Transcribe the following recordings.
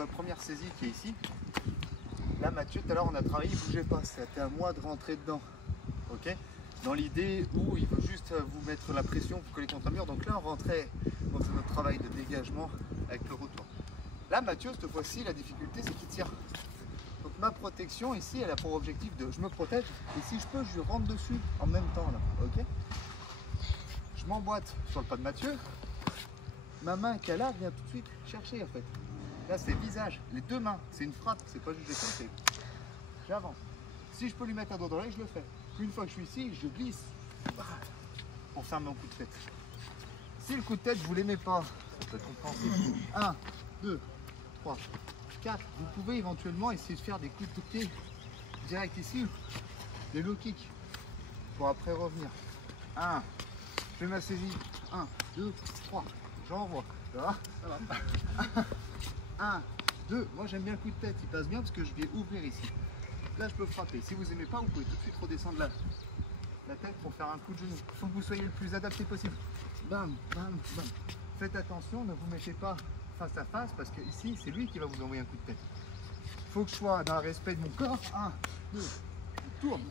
notre première saisie qui est ici. Là, Mathieu, tout à l'heure, on a travaillé, il ne bougeait pas. C'était à moi de rentrer dedans. Ok, dans l'idée où il veut juste vous mettre la pression pour coller contre un mur. Donc là, on rentrait dans notre travail de dégagement avec le retour. Là, Mathieu, cette fois-ci, la difficulté, c'est qu'il tire. Donc ma protection ici, elle a pour objectif de je me protège. Et si je peux, je lui rentre dessus en même temps. Là, ok, je m'emboîte sur le pas de Mathieu. Ma main qu'elle a vient tout de suite chercher en fait. Là, c'est visage, les deux mains. C'est une frappe, c'est pas juste des coups, c'est j'avance. Si je peux lui mettre un doigt dans l'œil, je le fais. Une fois que je suis ici, je glisse pour faire mon coup de tête. Si le coup de tête, vous ne l'aimez pas, ça peut être compréhensible. 1, 2, 3, 4. Vous pouvez éventuellement essayer de faire des coups de pied direct ici, des low kicks, pour après revenir. 1, je fais ma saisie. 1, 2, 3, j'envoie. Ça va? Ça va. 1, 2, moi j'aime bien le coup de tête, il passe bien parce que je vais ouvrir ici. Là, je peux frapper. Si vous n'aimez pas, vous pouvez tout de suite redescendre la tête pour faire un coup de genou. Il faut que vous soyez le plus adapté possible. Bam, bam, bam. Faites attention, ne vous mettez pas face à face parce que ici, c'est lui qui va vous envoyer un coup de tête. Il faut que je sois dans le respect de mon corps. 1, 2, je tourne,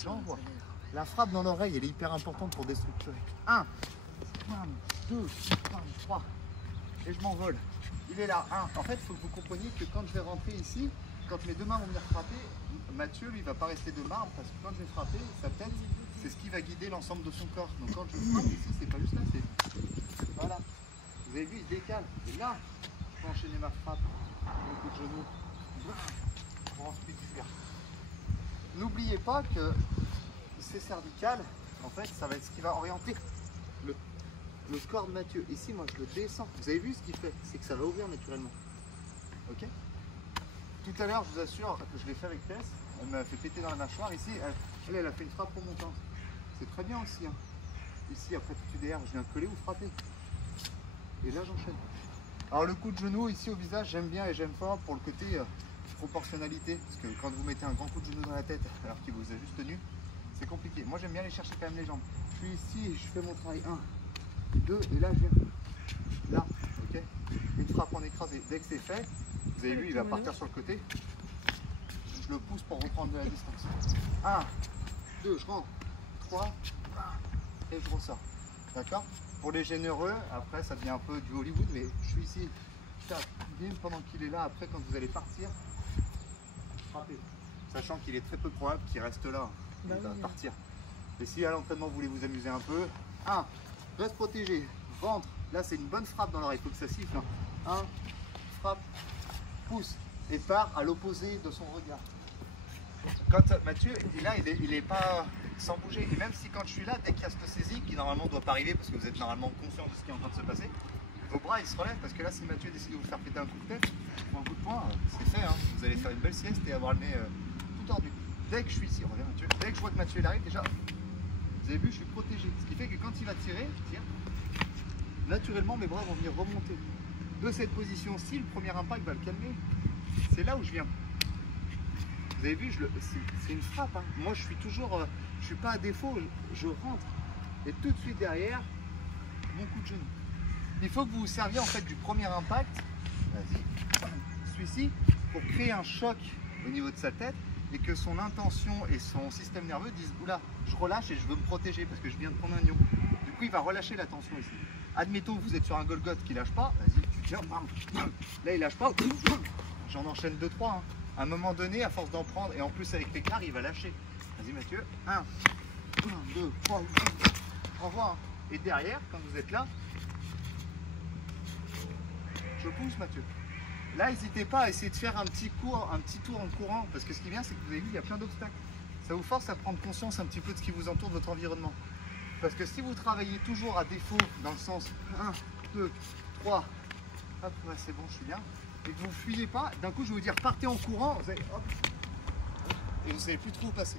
j'envoie. La frappe dans l'oreille, elle est hyper importante pour déstructurer. 1, bam, 2, bam, 3. Et je m'envole. Il est là. 1. En fait, il faut que vous compreniez que quand je vais rentrer ici, quand mes deux mains vont venir frapper, Mathieu, lui, va pas rester de marbre parce que quand je vais frapper, sa tête, c'est ce qui va guider l'ensemble de son corps. Donc quand je frappe ici, c'est pas juste là, c'est voilà. Vous avez vu, il se décale. Et là, je peux enchaîner ma frappe, le coup de genou, pour ensuite fuir. N'oubliez pas que ces cervicales, en fait, ça va être ce qui va orienter le corps de Mathieu. Ici, moi, je le descends. Vous avez vu ce qu'il fait? C'est que ça va ouvrir naturellement. Ok? Tout à l'heure, je vous assure que je l'ai fait avec Tess. Elle m'a fait péter dans la mâchoire. Ici, elle a fait une frappe remontante. C'est très bien aussi. Hein. Ici, après tout derrière, je viens coller ou frapper. Et là, j'enchaîne. Alors, le coup de genou, ici au visage, j'aime bien et j'aime fort pour le côté proportionnalité. Parce que quand vous mettez un grand coup de genou dans la tête alors qu'il vous a juste tenu, c'est compliqué. Moi, j'aime bien aller chercher quand même les jambes. Je suis ici, je fais mon travail. 1, 2, et là, je viens. Là, ok. Une frappe en écrasé. Dès que c'est fait, vous avez vu, il va partir sur le côté. Je le pousse pour reprendre de la distance. 1, 2, je rentre. 3, et je ressors. D'accord? Pour les généreux, après ça devient un peu du Hollywood, mais je suis ici. Je tape, bim, pendant qu'il est là. Après, quand vous allez partir, frappez. Sachant qu'il est très peu probable qu'il reste là. Il va partir. Et si à l'entraînement vous voulez vous amuser un peu, 1, reste protégé, rentre. Là, c'est une bonne frappe dans l'oreille, il faut que ça siffle. 1, frappe, pousse et part à l'opposé de son regard. Quand Mathieu est là, il est pas sans bouger. Et même si quand je suis là, dès qu'il y a cette saisie qui normalement ne doit pas arriver parce que vous êtes normalement conscient de ce qui est en train de se passer, vos bras ils se relèvent parce que là, si Mathieu décide de vous faire péter un coup de tête ou un coup de poing, c'est fait. Hein. Vous allez faire une belle sieste et avoir le nez tout tordu. Dès que je suis ici, reviens Mathieu. Dès que je vois que Mathieu il arrive, déjà, vous avez vu, je suis protégé. Ce qui fait que quand il va tirer, naturellement mes bras vont venir remonter. De cette position-ci, le premier impact va le calmer. C'est là où je viens. Vous avez vu, c'est une frappe. Hein. Moi, je suis toujours, je suis pas à défaut. Je rentre et tout de suite derrière, mon coup de genou. Il faut que vous vous serviez en fait du premier impact. Vas-y, celui-ci, pour créer un choc au niveau de sa tête et que son intention et son système nerveux disent oula, je relâche et je veux me protéger parce que je viens de prendre un ion. Du coup, il va relâcher la tension ici. Admettons que vous êtes sur un Golgoth qui lâche pas, vas-y, tu tiens, bam. Là il lâche pas, j'en enchaîne 2-3. Hein. À un moment donné, à force d'en prendre, et en plus avec l'écart, il va lâcher. Vas-y Mathieu, 1, 2, 3, renvoie. Hein. Et derrière, quand vous êtes là, je pousse Mathieu. Là, n'hésitez pas à essayer de faire un petit tour en courant, parce que ce qui vient, c'est que vous avez vu, il y a plein d'obstacles. Ça vous force à prendre conscience un petit peu de ce qui vous entoure, de votre environnement. Parce que si vous travaillez toujours à défaut, dans le sens 1, 2, 3, hop, ouais, c'est bon, je suis bien, et que vous ne fuyez pas, d'un coup, je vais vous dire, partez en courant, vous allez, hop, et vous ne savez plus trop où passer.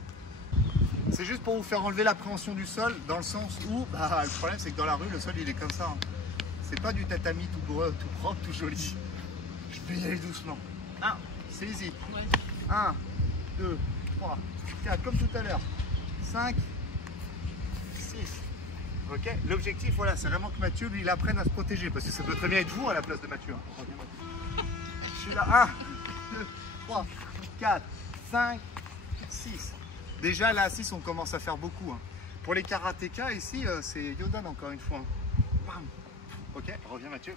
C'est juste pour vous faire enlever l'appréhension du sol, dans le sens où, le problème, c'est que dans la rue, le sol, il est comme ça. Hein. C'est pas du tatami tout gros, tout propre, tout joli. Je peux y aller doucement. 1, c'est easy. 1, 2, 3, 4, comme tout à l'heure. 5, 6. Ok. L'objectif, voilà, c'est vraiment que Mathieu, lui, il apprenne à se protéger. Parce que ça peut très bien être vous à la place de Mathieu. Hein. Je suis là. 1, 2, 3, 4, 5, 6. Déjà là, à 6, on commence à faire beaucoup. Hein. Pour les karatékas, ici, c'est Yodan encore une fois. Bam. Ok, reviens Mathieu.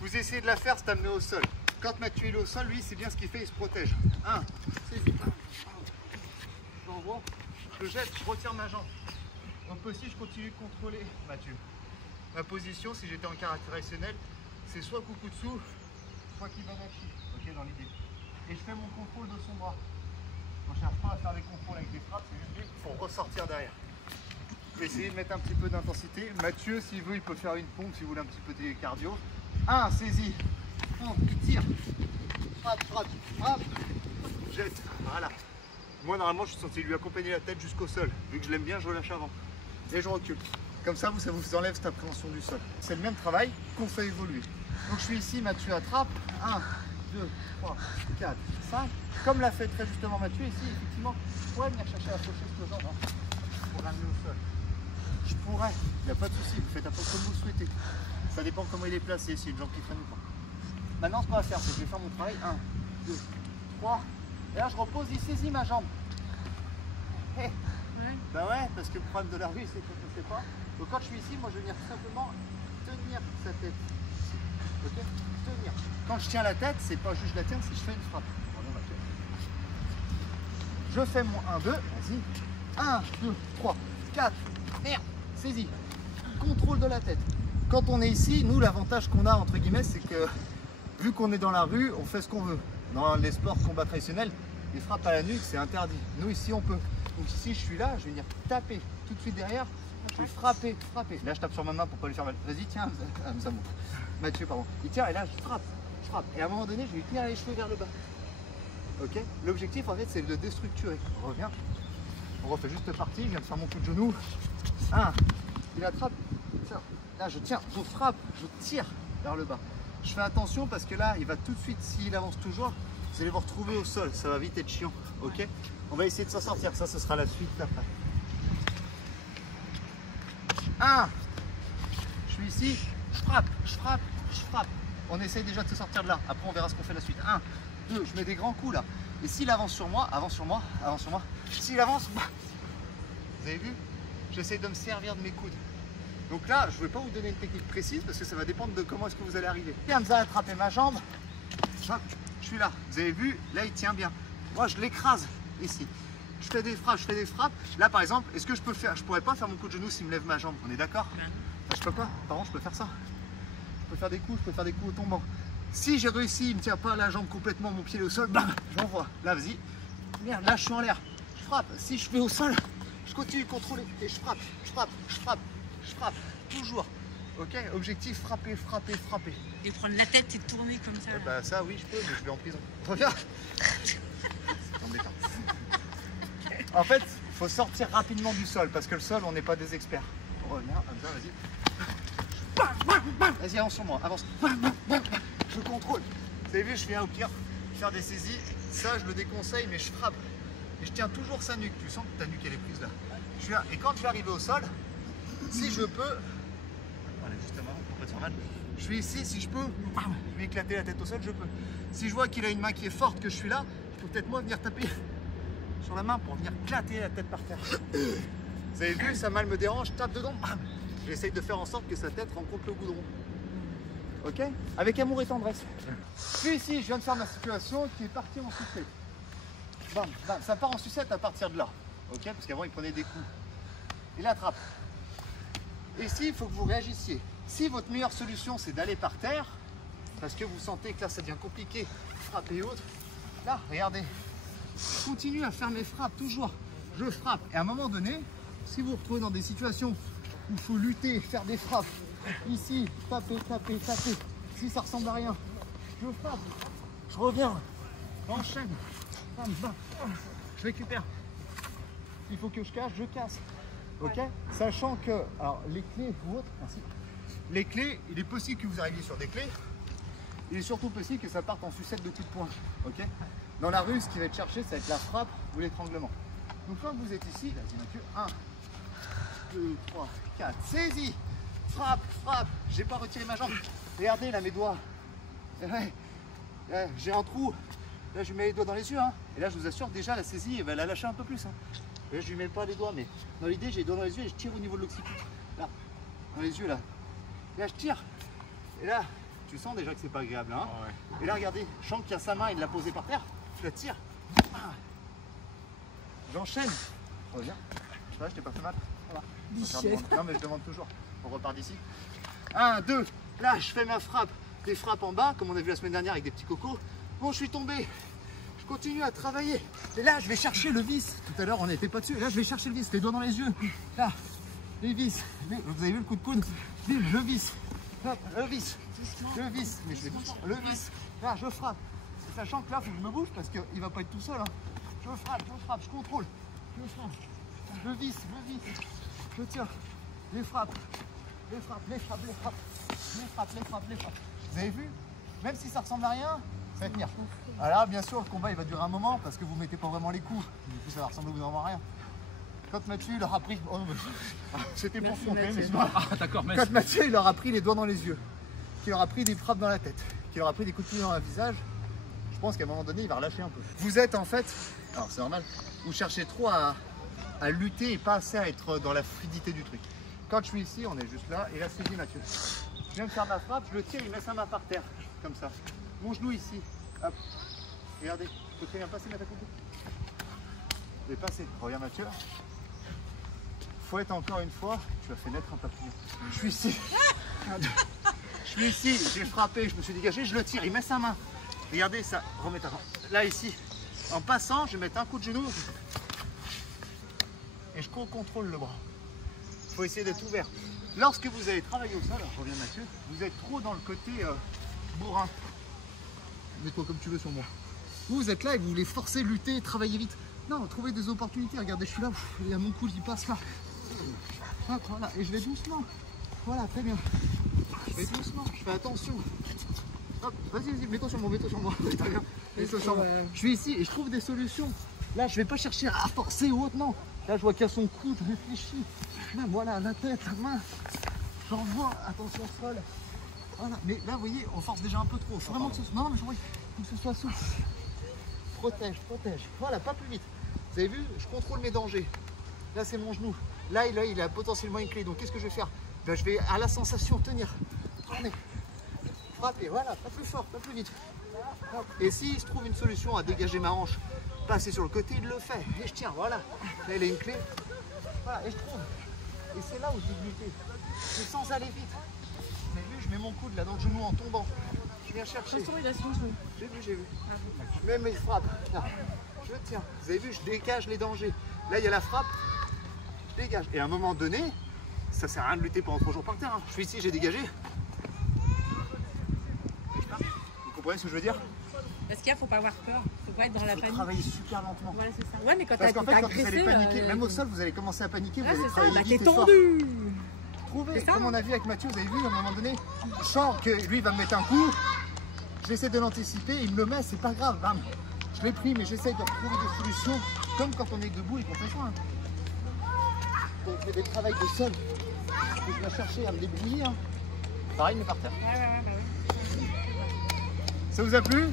Vous essayez de la faire, c'est amené au sol. Quand Mathieu est au sol, lui, c'est bien ce qu'il fait, il se protège. 1, saisie. J'envoie, je jette, je retire ma jambe. Donc aussi, je continue de contrôler Mathieu. Ma position, si j'étais en karaté traditionnel, c'est soit coucou dessous, soit kibanashi, ok, dans l'idée. Et je fais mon contrôle de son bras. On ne cherche pas à faire des contrôles avec des frappes, c'est juste pour ressortir derrière. Je vais essayer de mettre un petit peu d'intensité. Mathieu, s'il veut, il peut faire une pompe si vous voulez un petit peu de cardio. 1, saisie. Pompe, il tire. Frappe, frappe, frappe. Jette. Voilà. Moi, normalement, je suis censé lui accompagner la tête jusqu'au sol. Vu que je l'aime bien, je relâche avant. Et je recule. Comme ça, ça vous enlève cette appréhension du sol. C'est le même travail qu'on fait évoluer. Donc, je suis ici, Mathieu attrape. 1, 2, 3, 4, 5. Comme l'a fait très justement Mathieu, ici, effectivement, je pourrais venir chercher à faucher cette jambe pour ramener au sol. Je pourrais, il n'y a pas de souci, vous faites un peu comme vous le souhaitez. Ça dépend comment il est placé, si une jambe qui traîne ou pas. Maintenant, ce qu'on va faire, c'est que je vais faire mon travail. 1, 2, 3. Et là, je repose, il saisit ma jambe. Hey. Ouais. Bah ouais, parce que le problème de la rue, c'est qu'on ne sait pas. Donc quand je suis ici, moi, je vais venir simplement tenir sa tête. Ok, tenir. Quand je tiens la tête, c'est pas juste je la tiens, c'est je fais une frappe. Je fais mon 1, 2, vas-y. 1, 2, 3, 4, merde, saisie. Contrôle de la tête. Quand on est ici, nous, l'avantage qu'on a, entre guillemets, c'est que vu qu'on est dans la rue, on fait ce qu'on veut. Dans les sports combat traditionnels, les frappes à la nuque, c'est interdit. Nous, ici, on peut. Donc ici, je suis là, je vais venir taper tout de suite derrière. Je vais frapper, frapper. Là, je tape sur ma main pour pas lui faire mal. Vas-y, tiens, Mathieu, pardon. Il tient et là, je frappe, je frappe. Et à un moment donné, je vais lui tenir les cheveux vers le bas. Ok. L'objectif, en fait, c'est de le déstructurer. On revient. On refait juste partie. Je viens de faire mon coup de genou. 1. Il attrape. Tiens. Là, je tiens, je frappe, je tire vers le bas. Je fais attention parce que là, il va tout de suite, s'il avance toujours, vous allez vous retrouver au sol. Ça va vite être chiant. Ok. On va essayer de s'en sortir. Ça, ce sera la suite après. 1. Je suis ici. Je frappe, je frappe, je frappe. On essaye déjà de se sortir de là. Après, on verra ce qu'on fait la suite. 1, 2, je mets des grands coups là. Et s'il avance sur moi, avance sur moi, avance sur moi. S'il avance, bah, vous avez vu, j'essaie de me servir de mes coudes. Donc là, je ne vais pas vous donner une technique précise parce que ça va dépendre de comment est-ce que vous allez arriver. Il vient de attraper ma jambe. Je suis là. Vous avez vu, là, il tient bien. Moi, je l'écrase ici. Je fais des frappes, je fais des frappes. Là, par exemple, est-ce que je peux faire? Je pourrais pas faire mon coup de genou s'il me lève ma jambe. On est d'accord? Je peux pas. Par contre, je peux faire ça. Je peux faire des coups, je peux faire des coups au tombant. Si j'ai réussi, il ne me tient pas la jambe complètement, mon pied est au sol, bam, j'envoie. Là, vas-y. Merde, là, je suis en l'air. Je frappe. Si je fais au sol, je continue de contrôler. Et je frappe, je frappe, je frappe, je frappe. Toujours. Ok? Objectif, frapper, frapper, frapper. Et prendre la tête et tourner comme ça. Bah, ça, oui, je peux, mais je vais en prison. Reviens. En fait, il faut sortir rapidement du sol parce que le sol, on n'est pas des experts. On revient, comme ça, vas-y. Vas-y, avance sur moi, avance. Je contrôle. Vous avez vu, je viens au pire faire des saisies. Ça, je le déconseille, mais je frappe. Et je tiens toujours sa nuque. Tu sens que ta nuque, elle est prise là. Je viens, et quand je vais arriver au sol, si je peux. Voilà, justement, pour pas te faire mal. Je suis ici, si je peux, je vais éclater la tête au sol, je peux. Si je vois qu'il a une main qui est forte, que je suis là, je peux peut-être moi venir taper sur la main pour venir éclater la tête par terre. Vous avez vu, sa malle me dérange, je tape dedans. J'essaye de faire en sorte que sa tête rencontre le goudron. Ok? Avec amour et tendresse. Puis ici, je viens de faire ma situation qui est partie en sucette. Bam, bam. Ça part en sucette à partir de là. Ok? Parce qu'avant, il prenait des coups. Il attrape. Et ici, il faut que vous réagissiez. Si votre meilleure solution, c'est d'aller par terre, parce que vous sentez que là, ça devient compliqué, frapper et autres, là, regardez. Je continue à faire mes frappes, toujours. Je frappe. Et à un moment donné, si vous vous retrouvez dans des situations où il faut lutter, faire des frappes, ici, taper, taper, taper, si ça ressemble à rien, je frappe, je reviens, j'enchaîne, bam, bam, je récupère. S'il faut que je casse, je casse. Ok? Sachant que, alors les clés ou autres, merci. Les clés, il est possible que vous arriviez sur des clés. Il est surtout possible que ça parte en sucette de coups de poing. Ok? Dans la rue, ce qui va être cherché, ça va être la frappe ou l'étranglement. Donc quand vous êtes ici, vas-y Mathieu, 1, 2, 3, 4, saisie, frappe, frappe, j'ai pas retiré ma jambe. Regardez là mes doigts. Ouais. Là, j'ai un trou. Là, je lui mets les doigts dans les yeux. Hein. Et là, je vous assure, déjà, la saisie, elle va la lâcher un peu plus. Hein. Et là, je lui mets pas les doigts, mais dans l'idée, j'ai les doigts dans les yeux et je tire au niveau de l'occiput. Là, dans les yeux, là. Et là, je tire. Et là, tu sens déjà que c'est pas agréable. Hein. Ah ouais. Et là, regardez, je sens qu'il y a sa main, il l'a posée par terre. Je la tire. Ah. J'enchaîne. Reviens. Ça va, je t'ai pas fait mal. Voilà. Non, mais je demande toujours. On repart d'ici. 1, 2. Là, je fais ma frappe. Des frappes en bas, comme on a vu la semaine dernière avec des petits cocos. Bon, je suis tombé. Je continue à travailler. Et là, je vais chercher le vis. Tout à l'heure, on n'était pas dessus. Et là, je vais chercher le vis. Les doigts dans les yeux. Là, les vis. Vous avez vu le coup de coude? Bim, le vis. Hop, le vis. Le vis. Mais je vais le vis. Là, je frappe. Sachant que là, il faut que je me bouge parce qu'il ne va pas être tout seul. Hein. Je frappe, je contrôle. Je frappe. Le vis. Je tire. Les frappes. Les frappes. Vous avez vu? Même si ça ressemble à rien, ça va tenir. Alors bien sûr, le combat il va durer un moment parce que vous mettez pas vraiment les coups. Du coup, ça va ressembler au bout d'un moment à rien. Quand Mathieu il aura pris... Oh, c'était pour se compter, mais D'accord, quand Mathieu il aura pris les doigts dans les yeux, qu'il aura pris des frappes dans la tête, qu'il aura pris des coups de pied dans le visage, je pense qu'à un moment donné, il va relâcher un peu. Vous êtes en fait... Alors c'est normal, vous cherchez trop à lutter et pas assez à être dans la fluidité du truc. Quand je suis ici, on est juste là, et là c'est dit Mathieu. Je viens de faire ma frappe, je le tire, il met sa main par terre, comme ça. Mon genou ici, hop. Regardez, je peux très bien passer ma tête. Je vais passer. Regarde Mathieu. Fouette encore une fois, tu as fait naître un papillon. Je suis ici. Je suis ici, j'ai frappé, je me suis dégagé, je le tire, il met sa main. Regardez ça, remettez avant. Là ici, en passant, je vais mettre un coup de genou et je contrôle le bras. Il faut essayer d'être ouvert. Lorsque vous allez travailler au sol, reviens Mathieu, vous êtes trop dans le côté bourrin. Mets-toi comme tu veux sur moi. Vous êtes là et vous voulez forcer, lutter, travailler vite. Non, trouvez des opportunités. Regardez, je suis là, il y a mon coude, il passe là. Hop, voilà, et je vais doucement. Voilà, très bien. Je vais doucement, je fais attention. Hop, vas-y, mets-toi sur moi, Très bien. Mets-toi sur moi. Je suis ici et je trouve des solutions. Là, je vais pas chercher à forcer ou autre, non. Là, je vois qu'il y a son coude, réfléchit. Là, voilà, la tête, la main. J'envoie, attention au sol. Voilà, mais là, vous voyez, on force déjà un peu trop. Faut vraiment que ce soit... Non, mais je vois, il faut que ce soit souple. Protège. Voilà, pas plus vite. Vous avez vu, je contrôle mes dangers. Là, c'est mon genou. Là, il a potentiellement une clé. Donc, qu'est-ce que je vais faire? Ben, je vais à la sensation tenir. Tourner. Frapper, voilà, pas plus fort, pas plus vite. Et si je trouve une solution à dégager ma hanche, passer sur le côté, il le fait. Et je tiens, voilà. Là, il a une clé. Voilà, et je trouve. Et c'est là où je dis lutter. C'est sans aller vite. Vous avez vu, je mets mon coude là dans le genou en tombant. Je viens chercher. J'ai vu. Je mets mes frappes. Là. Je tiens. Vous avez vu, je dégage les dangers. Là, il y a la frappe. Je dégage. Et à un moment donné, ça sert à rien de lutter pendant 3 jours par terre. Hein. Je suis ici, j'ai dégagé. Vous comprenez ce que je veux dire? Parce qu'il faut pas avoir peur, faut pas être dans la panique. Travailler super lentement. Voilà, c'est ça. Ouais, mais quand Parce qu'en fait, quand vous allez paniquer, même au sol, vous allez commencer à paniquer, vous allez travailler vite et fort. Trouvez, comme on a vu avec Mathieu, vous avez vu à un moment donné, je sens que lui va me mettre un coup, j'essaie de l'anticiper, il me le met, c'est pas grave, bam. Je l'ai pris, mais j'essaie de trouver des solutions, comme quand on est debout et qu'on fait ça. Hein. Donc je fais des travails de sol, que je vais chercher à me débrouiller. Hein. Pareil, mais par terre. Ouais. Ça vous a plu?